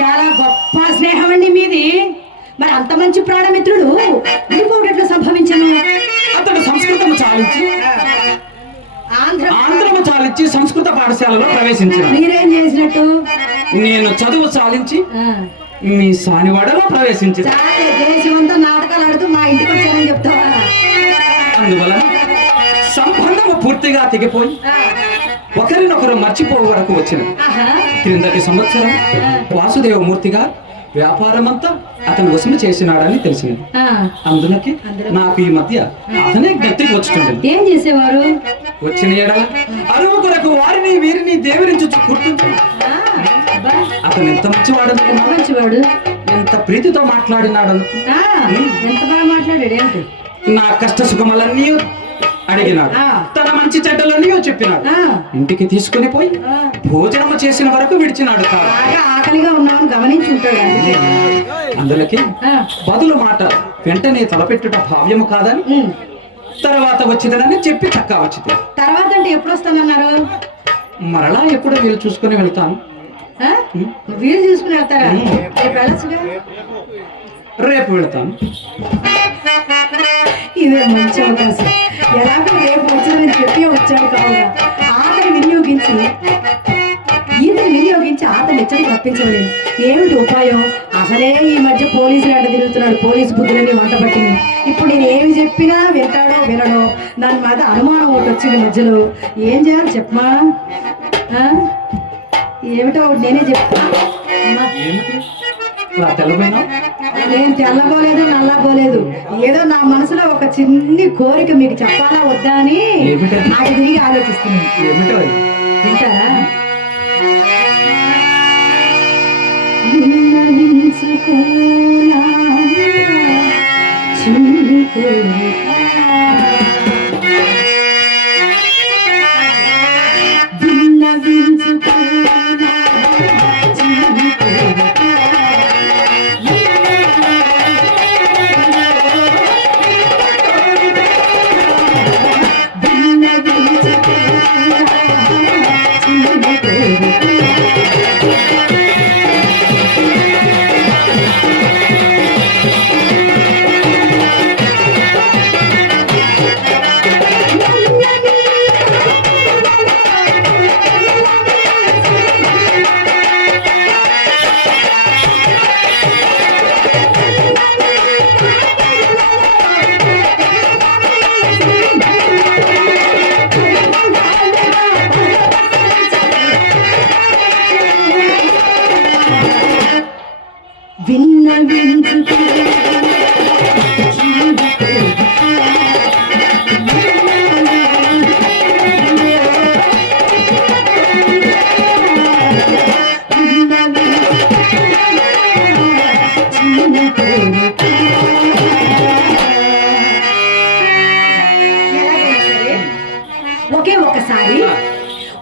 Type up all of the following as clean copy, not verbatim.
చాలా గొప్ప స్నేహం అండి మీది. మరి అంత మంచి ప్రాణమిత్రుడు విడిపోవడం సంభవించను. అతడు సంస్కృతము చాలించి ఆంధ్రము చాలించి సంస్కృత పాఠశాలలో ప్రవేశించాను. మీరేం చేసినట్టు? నేను చదువు చాలించి మీ సానివాడలో ప్రవేశించి దేశమంతా నాటకాలు ఆడుతూ మా ఇంటికి వచ్చానని చెప్తావా? అందువలన సంబంధము పూర్తిగా తెగిపోయి ఒకరినొకరు మర్చిపోవు వరకు వచ్చినది. క్రిందటి సంవత్సరం వాసుదేవమూర్తిగా వ్యాపారమంతా అతను వసూలు చేసినాడని తెలిసింది. అందులోకి నాకు ఈ మధ్య అతనే గట్టికి వచ్చుండేది. ఏం చేసేవారు? వచ్చిన ఎడల అరువు కొరకు వారిని వీరిని దేవరించి గుర్తుంచు. అతను ఎంత మంచివాడు, ఎంత ప్రీతితో మాట్లాడినాడు. ఎంత బాగా మాట్లాడాడు. ఏంటి? నా కష్ట సుఖములన్నీ అడిగినాడు, తన మంచి చెడ్డలన్నీ చెప్పినాడు. ఇంటికి తీసుకుని పోయి భోజనము చేసిన వరకు విడిచినాడు. ఆకలిగా ఉన్నామని గమనించి ఉంటాడు. అందులోకి బదులు మాట వెంటనే తలపెట్టుట భావ్యము కాదని తర్వాత వచ్చిందని చెప్పి చక్కా వచ్చింది. తర్వాత అంటే ఎప్పుడు వస్తామన్నారు? మరలా ఎప్పుడు వీళ్ళు చూసుకుని వెళ్తాను. వీళ్ళు చూసుకుని వెళ్తారా? రేపు వెళ్తాను. ఇదే మంచి అవకాశం. ఎలాగో రేపు వచ్చారని చెప్పి వచ్చాడు కావుగా ఆతని వినియోగించి ఆతని ఎచ్చడి తప్పించలేదు. ఏమిటి ఉపాయం? అసలే ఈ మధ్య పోలీసులు అడ్డ తిరుగుతున్నాడు. పోలీసు బుద్ధులని వంట పట్టింది. ఇప్పుడు నేను ఏమి చెప్పినా వింటాడో వినడో దాని మీద అనుమానం ఒకటి వచ్చింది మధ్యలో. ఏం చేయాలి చెప్పమా? ఏమిటో నేనే చెప్తా. నేను తెల్లబోలేదు, నల్లబోలేదు. ఏదో నా మనసులో ఒక చిన్ని కోరిక మీకు చెప్పాలా వద్దా అని అటు తిరిగి ఆలోచిస్తున్నాను. వింటారా?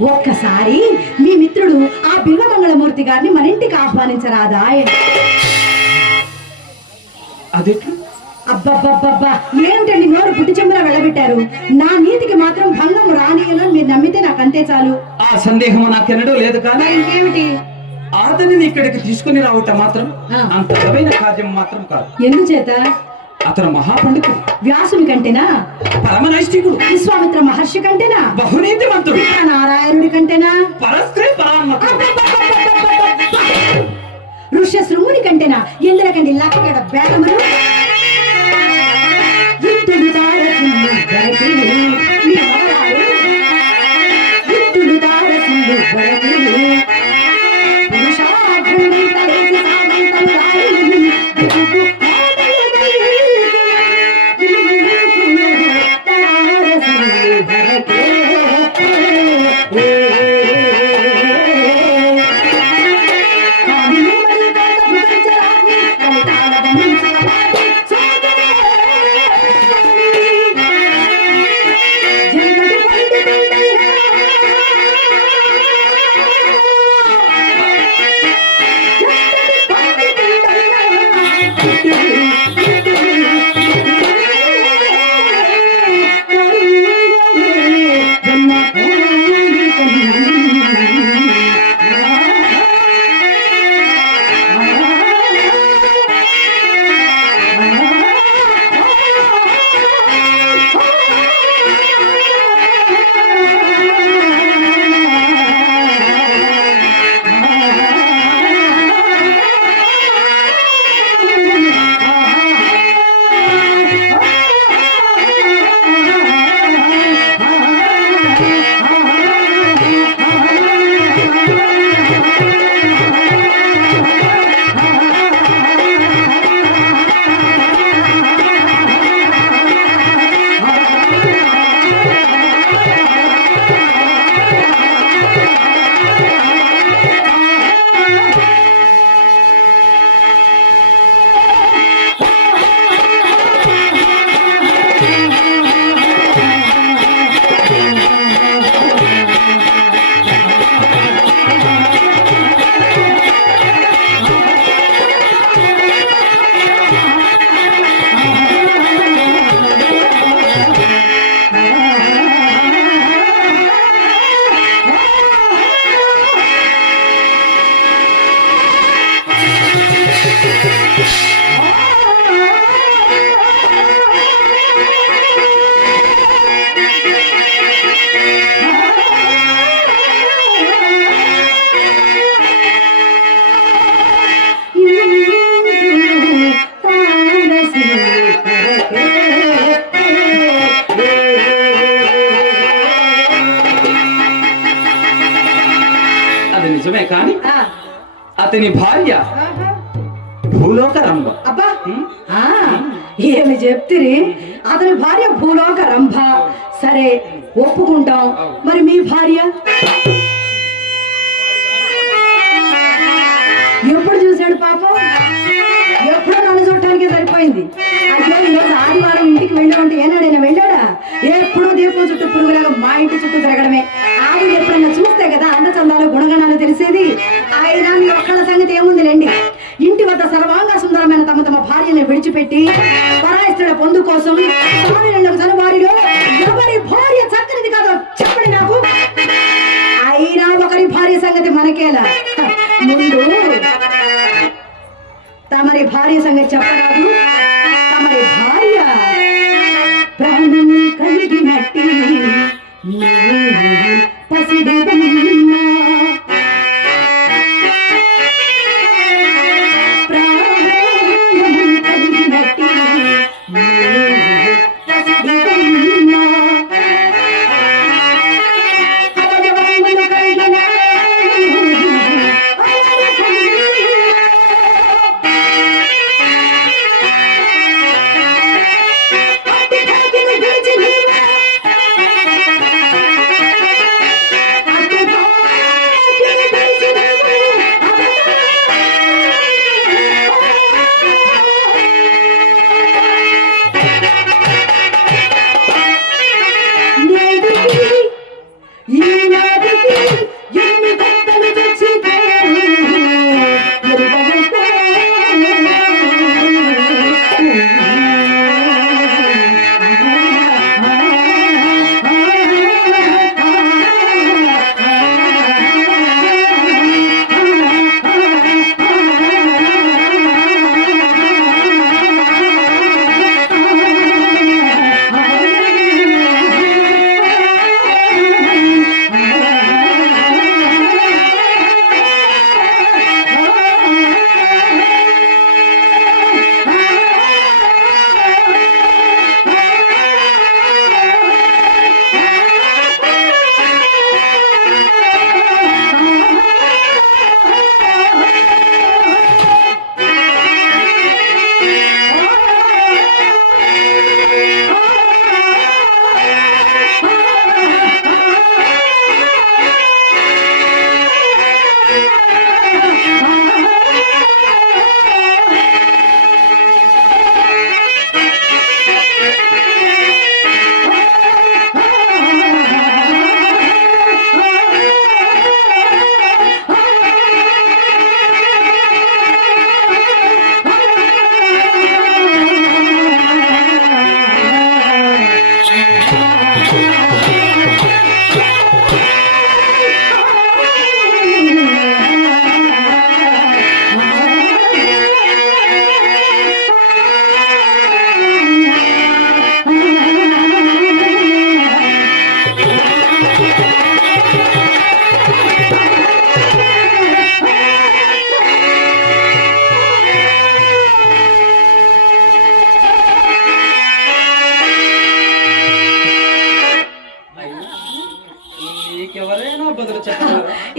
ఒక్కసారి మీ మిత్రుడు ఆ బిల్వమంగళమూర్తి గారిని మన ఇంటికి ఆహ్వానించరాదా? అబ్బబ్బబ్బబ్బా, ఏమిటండి నోరు పుట్టి చెంబులా వెళ్ళబెట్టారు? నా నీతికి మాత్రం భంగం రానియనని మీరు నమ్మితే నాకు అంతే చాలు. ఆ సందేహం నాకెన్నడూ లేదు. కానీ ఇంకేమిటి? అతనిని ఇక్కడికి తీసుకుని రావటం మాత్రం అంత బలమైన కార్యం మాత్రం కాదు. ఎందుచేత? అతను మహాపండితుడు. వ్యాసుని కంటేనా? పరమనైష్ఠికుడు. విశ్వామిత్ర మహర్షి కంటేనా? బహునీతి మంత్రుడు. నారాయణుడి కంటేనా? పరస్త్రీ పరాన్మతుడు. ఋష్యశృంగుని కంటేనా? ఎందుకండి లక్కడ బేరములు అతని భార్య భూలోక రంభ. అబ్బా ఏమి చెప్తిరి? అతని భార్య భూలోక రంభ. సరే ఒప్పుకుంటాం. మరి మీ భార్య ఎప్పుడు చూశాడు పాపం? ఎప్పుడో నన్ను చూడటానికి సరిపోయింది. అయ్యో ఈరోజు ఆదివారం ఇంటికి వెళ్ళి ఉంటే ఏనాడైనా వెళ్ళాడా? ఎప్పుడూ దీపం చుట్టూ పురుగులాగా మా ఇంటి చుట్టూ తిరగడమే. ఆవిడ ఎప్పుడన్నా చూస్తే కదా అందచందాలు గుణగణాలు తెలిసేది. అయినా మీ ఒక్కళ్ళ సంగతి ఏముందిలేండి. ఇంటి వద్ద సర్వాంగ సుందరమైన తమ తమ భార్యని విడిచిపెట్టి పరాయిస్తున్న పొందు కోసం వారిలో ఎవరి భార్య చక్కనిది కాదో చెప్పండి నాకు. అయినా ఒకరి భార్య సంగతి మనకేలా? ముందు తమరి భార్య సంగతి చెప్పరాదు. తమరి భార్య ప్రాణం కలిగినట్టి పసిడి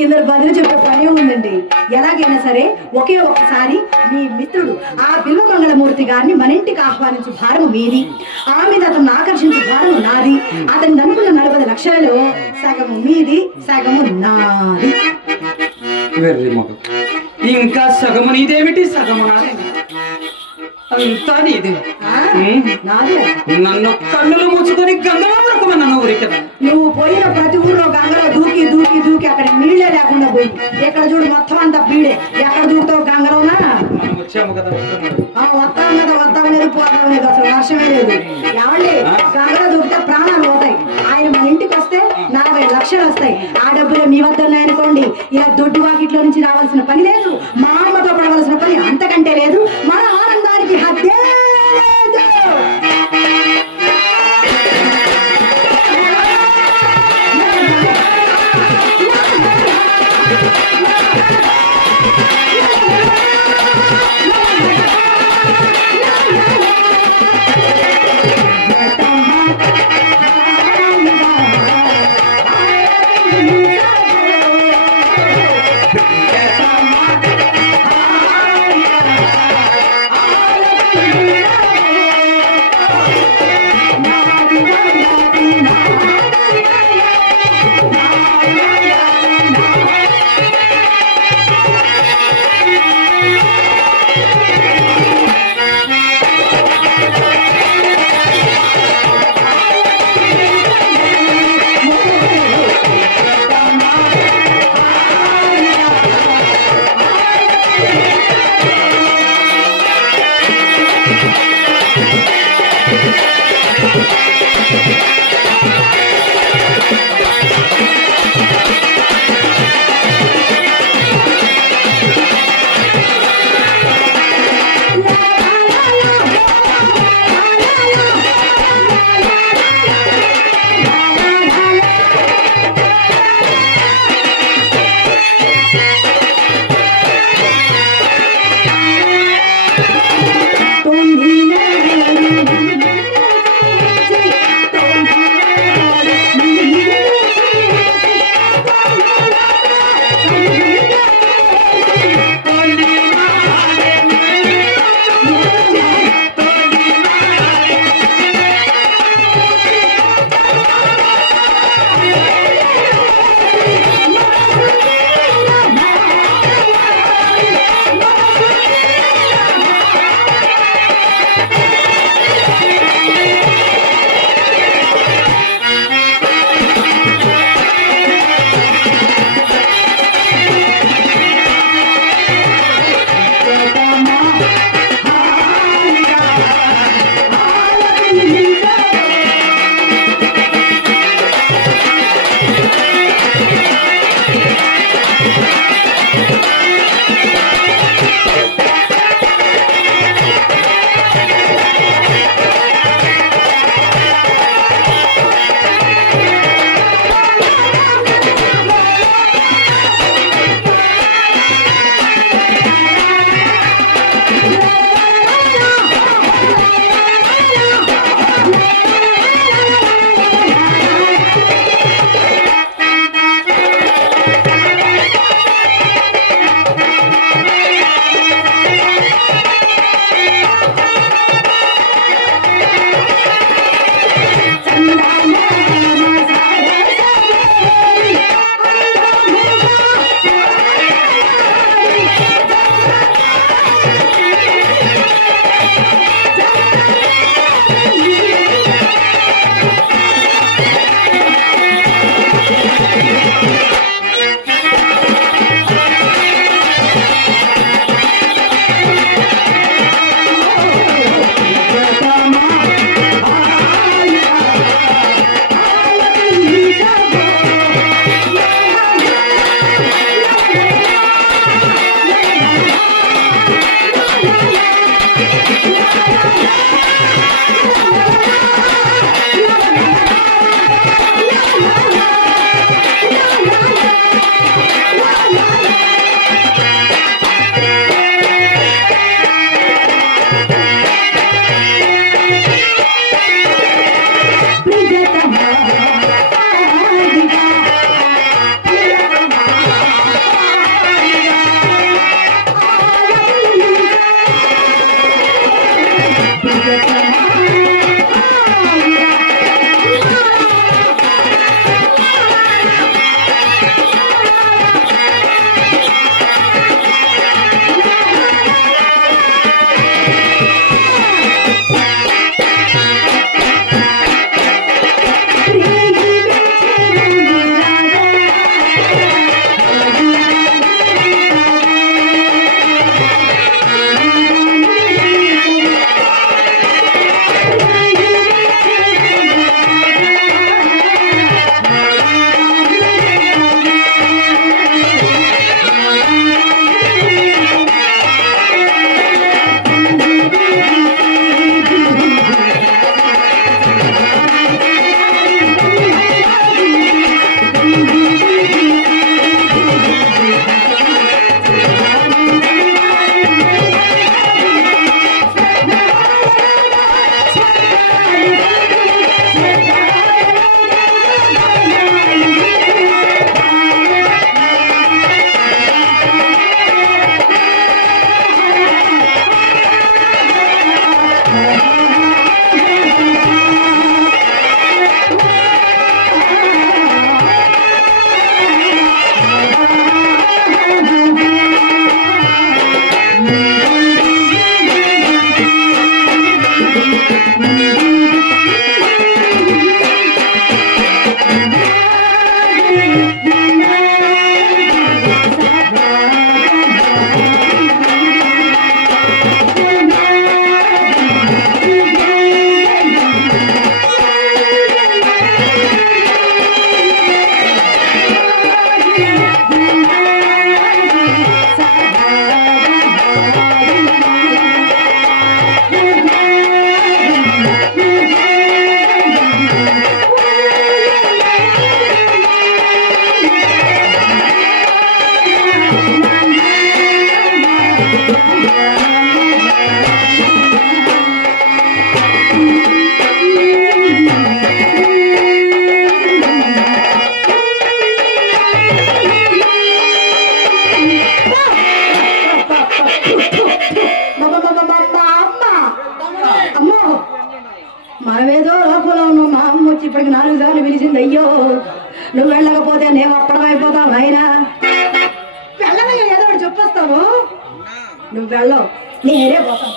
ఇందరు బదులు చెప్పే పని ఉందండి. ఎలాగైనా సరే ఒకే ఒక్కసారి మీ మిత్రుడు ఆ బిల్వమంగళమూర్తి గారిని మన ఇంటికి ఆహ్వానించు భారము మీది. ఆ మీద అతను ఆకర్షించు భారము నాది. అతను అనుకున్న 40 లక్షలలో సగము మీది, సగము నాది. ఇంకా సగము నీదేమిటి, సగము నాది. అంతా నీదే. నన్ను కన్నులు మూసుకొని గంగలో వరకు నన్ను ఊరికి నువ్వు పోయిన ప్రతి ఊర్లో గంగలో దూకి దూకి దూకి అక్కడ నీళ్లే లేకుండా పోయి ఎక్కడ చూడు మొత్తం అంతా బీడే. ఎక్కడ దూకుతావు గంగలోనా? వచ్చాము కదా, వస్తాం కదా, వస్తాం లేదు, పోతాం లేదు, అసలు వర్షమే లేదు. ఏమండి గంగలో దూకితే ప్రాణాలు పోతాయి. ఆయన మన ఇంటికి వస్తే 40 లక్షలు వస్తాయి. ఆ డబ్బులు మీ వద్ద ఉన్నాయనుకోండి, ఇలా దొడ్డు వాకిట్లో నుంచి రావాల్సిన పని లేదు, మా అమ్మతో పడవలసిన పని అంతకంటే లేదు. మన ఆనందానికి హద్దే లేదు. అమ్మో మనమేదో లోకంలో ఉన్నాం. మా అమ్మ వచ్చి ఇప్పటికి 4 సార్లు పిలిచింది. అయ్యో నువ్వు వెళ్ళకపోతే నేను అప్పడం అయిపోతావు నాయనా. వెళ్ళవయ్యా, ఏదో ఒకటి చెప్పొస్తాను. నువ్వు వెళ్ళవు, నేనే పోతాను.